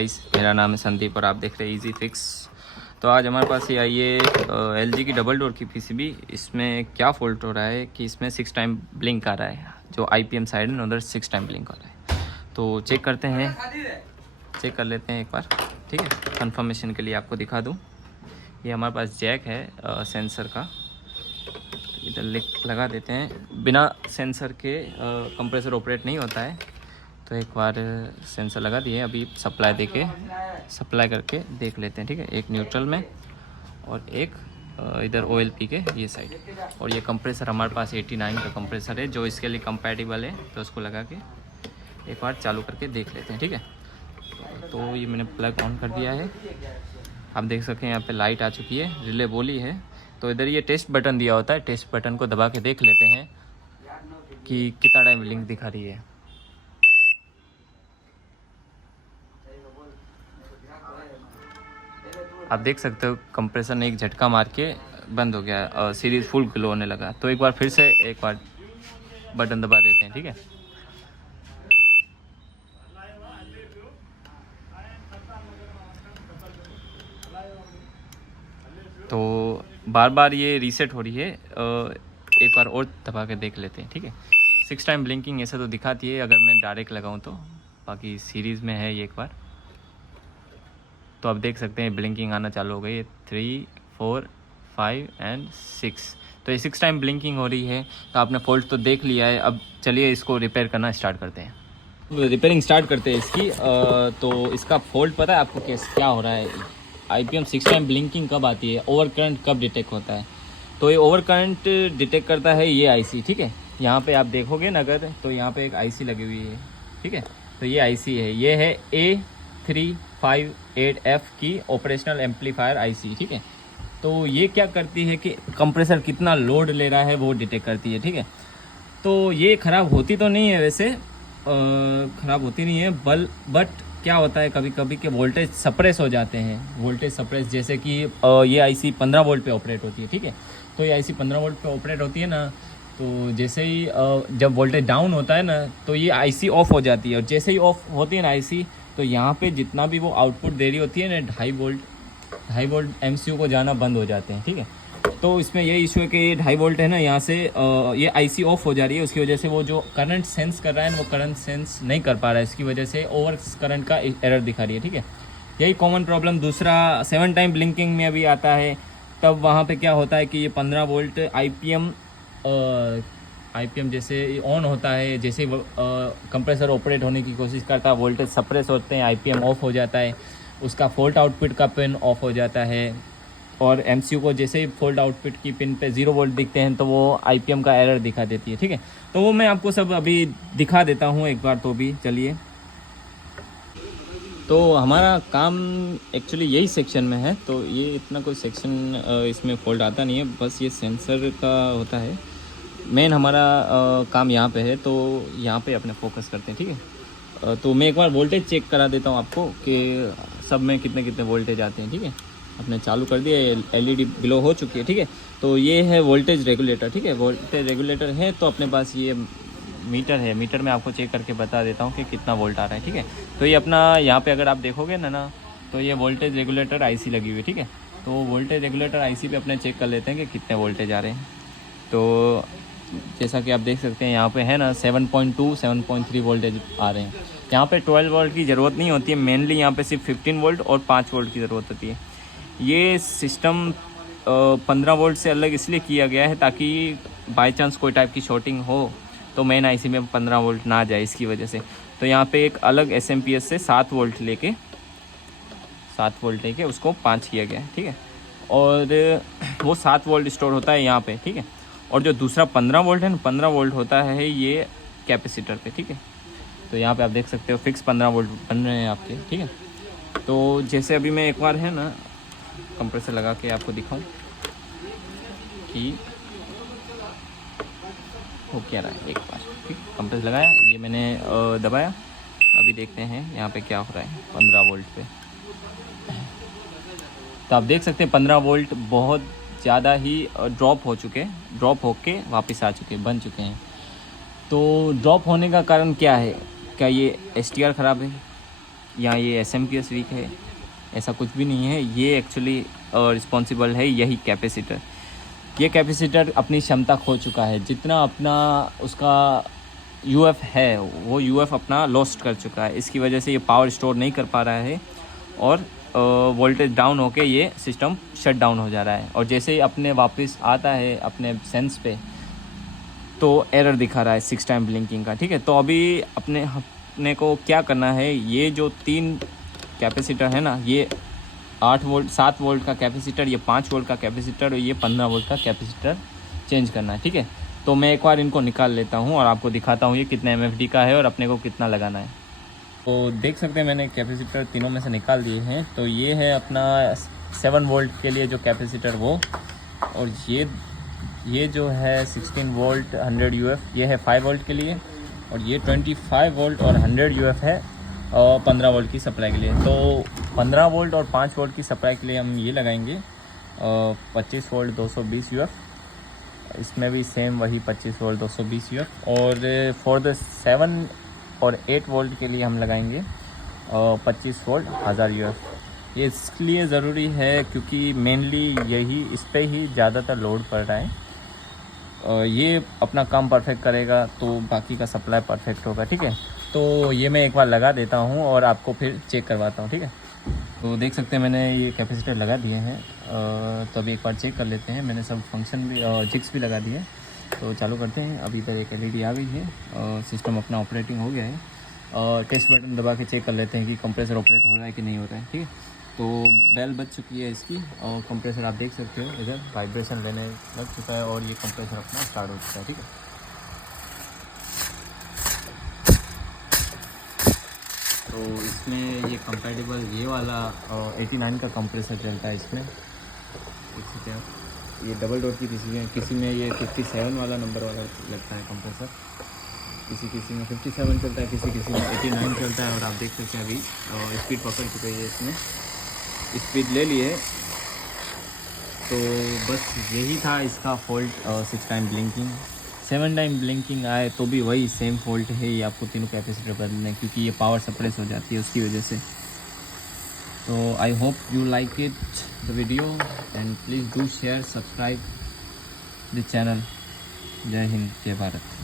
मेरा नाम है संदीप और आप देख रहे हैं इजी फिक्स। तो आज हमारे पास ये आई है LG की डबल डोर की PCB। इसमें क्या फॉल्ट हो रहा है कि इसमें 6 टाइम ब्लिंक आ रहा है, जो IPM साइड है उधर 6 टाइम ब्लिंक आ रहा है। तो चेक करते हैं, चेक कर लेते हैं एक बार, ठीक है। कंफर्मेशन के लिए आपको दिखा दूँ, ये हमारे पास जैक है सेंसर का, इधर लगा देते हैं। बिना सेंसर के कंप्रेसर ऑपरेट नहीं होता है। तो एक बार सेंसर लगा दिए, अभी सप्लाई करके देख लेते हैं, ठीक है। एक न्यूट्रल में और एक इधर OLP के ये साइड। और ये कंप्रेसर हमारे पास 89 का कंप्रेसर है जो इसके लिए कंपैटिबल है, तो उसको लगा के एक बार चालू करके देख लेते हैं, ठीक है। तो ये मैंने प्लग ऑन कर दिया है, आप देख सकते हैं यहाँ पे लाइट आ चुकी है, रिले बोली है। तो इधर ये टेस्ट बटन दिया होता है, टेस्ट बटन को दबा के देख लेते हैं कि कितना टाइम ब्लिंक दिखा रही है। आप देख सकते हो कंप्रेसर ने एक झटका मार के बंद हो गया, सीरीज फुल ग्लो होने लगा। तो एक बार फिर से एक बार बटन दबा देते हैं, ठीक है। तो बार बार ये रीसेट हो रही है, एक बार और दबा के देख लेते हैं, ठीक है। 6 टाइम ब्लिंकिंग ऐसे तो दिखाती है अगर मैं डायरेक्ट लगाऊं तो, बाकी सीरीज़ में है ये एक बार। तो आप देख सकते हैं ब्लिंकिंग आना चालू हो गई है, 3, 4, 5 एंड 6। तो ये 6 टाइम ब्लिंकिंग हो रही है। तो आपने फॉल्ट तो देख लिया है, अब चलिए इसको रिपेयर करना स्टार्ट करते हैं। रिपेयरिंग स्टार्ट करते हैं इसकी। तो इसका फॉल्ट पता है आपको क्या हो रहा है? IPM 6 टाइम ब्लिंकिंग कब आती है, ओवर करंट कब डिटेक्ट होता है? तो ये ओवर करंट डिटेक्ट करता है ये IC, ठीक है। यहाँ पे आप देखोगे ना अगर, तो यहाँ पे एक IC लगी हुई है, ठीक है। तो ये IC है, ये है A358F की ऑपरेशनल एम्पलीफायर IC, ठीक है। तो ये क्या करती है कि कंप्रेसर कितना लोड ले रहा है वो डिटेक्ट करती है, ठीक है। तो ये ख़राब होती तो नहीं है वैसे, ख़राब होती नहीं है, बट क्या होता है कभी कभी कि वोल्टेज सप्रेस हो जाते हैं। वोल्टेज सप्रेस जैसे कि ये IC 15 वोल्ट पे ऑपरेट होती है, ठीक है। तो ये IC 15 वोल्ट पे ऑपरेट होती है ना, तो जैसे ही जब वोल्टेज डाउन होता है ना, तो ये IC ऑफ हो जाती है। और जैसे ही ऑफ होती है ना IC, तो यहाँ पे जितना भी वो आउटपुट दे रही होती है ना, 2.5 वोल्ट MCU को जाना बंद हो जाते हैं, ठीक है। तो इसमें ये इशू है कि ये 2.5 वोल्ट है ना, यहाँ से ये IC ऑफ हो जा रही है। उसकी वजह से वो जो करंट सेंस कर रहा है ना, वो करंट सेंस नहीं कर पा रहा है। इसकी वजह से ओवर करंट का एरर दिखा रही है, ठीक है। यही कॉमन प्रॉब्लम। दूसरा 7 टाइम ब्लिंकिंग में भी आता है, तब वहाँ पे क्या होता है कि ये 15 वोल्ट IPM जैसे ऑन होता है, जैसे कंप्रेसर ऑपरेट होने की कोशिश करता है, वोल्टेज सप्रेस होते हैं, IPM ऑफ हो जाता है, उसका फॉल्ट आउटपुट का पिन ऑफ हो जाता है। और MCU को जैसे ही फॉल्ट आउटपुट की पिन पे 0 वोल्ट दिखते हैं, तो वो IPM का एरर दिखा देती है, ठीक है। तो वो मैं आपको सब अभी दिखा देता हूँ एक बार। तो भी चलिए, तो हमारा काम एक्चुअली यही सेक्शन में है। तो ये इतना कोई सेक्शन इसमें फॉल्ट आता नहीं है, बस ये सेंसर का होता है। मेन हमारा काम यहाँ पे है, तो यहाँ पे अपने फोकस करते हैं, ठीक है। तो मैं एक बार वोल्टेज चेक करा देता हूँ आपको कि सब में कितने कितने वोल्टेज आते हैं, ठीक है। अपने चालू कर दिया, LED ग्लो हो चुकी है, ठीक है। तो ये है वोल्टेज रेगुलेटर, ठीक है। वोल्टेज रेगुलेटर है, तो अपने पास ये मीटर है। मीटर में आपको चेक करके बता देता हूँ कि कितना वोल्ट आ रहा है, ठीक है। तो ये अपना यहाँ पे अगर आप देखोगे ना, तो ये वोल्टेज रेगुलेटर IC लगी हुई है, ठीक है। तो वोल्टेज रेगुलेटर IC पे अपने चेक कर लेते हैं कि कितने वोल्टेज आ रहे हैं। तो जैसा कि आप देख सकते हैं यहाँ पे है ना 7.2 7.3 वोल्टेज आ रहे हैं। यहाँ पे 12 वोल्ट की ज़रूरत नहीं होती है, मेनली यहाँ पे सिर्फ 15 वोल्ट और 5 वोल्ट की ज़रूरत होती है। ये सिस्टम 15 वोल्ट से अलग इसलिए किया गया है ताकि बाय चांस कोई टाइप की शॉर्टिंग हो तो मेन IC में 15 वोल्ट ना जाए, इसकी वजह से। तो यहाँ पे एक अलग SMPS से 7 वोल्ट लेके उसको 5 किया गया है, ठीक है। और वो 7 वोल्ट स्टोर होता है यहाँ पे, ठीक है। और जो दूसरा 15 वोल्ट है ना, 15 वोल्ट होता है ये कैपेसिटर पे, ठीक है। तो यहाँ पे आप देख सकते हो फिक्स 15 वोल्ट बन रहे हैं आपके, ठीक है। तो जैसे अभी मैं एक बार है ना कंप्रेसर लगा के आपको दिखाऊं कि हो क्या रहा है। एक बार ठीक, कंप्रेसर लगाया, ये मैंने दबाया, अभी देखते हैं यहाँ पे क्या हो रहा है 15 वोल्ट पे। तो आप देख सकते हैं 15 वोल्ट बहुत ज़्यादा ही ड्रॉप होके वापस आ चुके, बन चुके हैं। तो ड्रॉप होने का कारण क्या है? क्या ये STR ख़राब है? या ये SMPS वीक है, ऐसा कुछ भी नहीं है। ये एक्चुअली रिस्पॉन्सिबल है यही कैपेसिटर। ये कैपेसिटर अपनी क्षमता खो चुका है, जितना अपना उसका UF है वो UF अपना लॉस्ट कर चुका है। इसकी वजह से ये पावर स्टोर नहीं कर पा रहा है और वोल्टेज डाउन होके ये सिस्टम शट डाउन हो जा रहा है। और जैसे ही अपने वापस आता है अपने सेंस पे तो एरर दिखा रहा है 6 टाइम ब्लिंकिंग का। ठीक है, तो अभी अपने को क्या करना है, ये जो 3 कैपेसिटर है ना, ये 8 वोल्ट 7 वोल्ट का कैपेसिटर, ये 5 वोल्ट का कैपेसिटर और ये 15 वोल्ट का कैपेसिटर चेंज करना है। ठीक है, तो मैं एक बार इनको निकाल लेता हूँ और आपको दिखाता हूँ ये कितना MFD का है और अपने को कितना लगाना है। तो देख सकते हैं मैंने कैपेसिटर तीनों में से निकाल दिए हैं। तो ये है अपना 7 वोल्ट के लिए जो कैपेसिटर वो, और ये जो है 16 वोल्ट 100 UF ये है 5 वोल्ट के लिए, और ये 25 वोल्ट और 100 UF है 15 वोल्ट की सप्लाई के लिए। तो 15 वोल्ट और 5 वोल्ट की सप्लाई के लिए हम ये लगाएंगे 25 वोल्ट 220 UF। इसमें भी सेम वही 25 वोल्ट 220 UF। और फॉर द 7 और 8 वोल्ट के लिए हम लगाएंगे 25 वोल्ट 1000 UF। ये इसलिए ज़रूरी है क्योंकि मेनली यही इस पे ही ज़्यादातर लोड पड़ रहा है। ये अपना काम परफेक्ट करेगा तो बाकी का सप्लाई परफेक्ट होगा। ठीक है, तो ये मैं एक बार लगा देता हूँ और आपको फिर चेक करवाता हूँ। ठीक है, तो देख सकते हैं मैंने ये कैपेसिटर लगा दिए हैं। तो अभी एक बार चेक कर लेते हैं। मैंने सब फंक्शन भी जिक्स भी लगा दिए, तो चालू करते हैं। अभी तक एक LED आ गई है, सिस्टम अपना ऑपरेटिंग हो गया है। टेस्ट बटन दबा के चेक कर लेते हैं कि कंप्रेसर ऑपरेट हो रहा है कि नहीं हो रहा है। ठीक है, तो बेल बज चुकी है इसकी और कंप्रेसर आप देख सकते हो इधर वाइब्रेशन लेने लग चुका है और ये कंप्रेसर अपना स्टार्ट हो चुका है। ठीक है, तो इसमें ये कंपैटिबल ये वाला 89 का कंप्रेसर चलता है इसमें। देख सकते हैं आप, ये डबल डोर की किसी में ये 57 वाला नंबर वाला लगता है कंप्रेसर, किसी में 57 चलता है, किसी में 89 चलता है। और आप देख सकते हैं अभी स्पीड पकड़ चुके हैं, इसमें स्पीड ले लिए। तो बस यही था इसका fault. 6 time blinking 7 time blinking आए तो भी वही सेम फॉल्ट है। ये आपको तीनों कैपेसिटर बदलने हैं क्योंकि ये पावर सप्रेस हो जाती है उसकी वजह से। तो I hope you like it the video and please do share subscribe the channel. जय हिंद, जय भारत।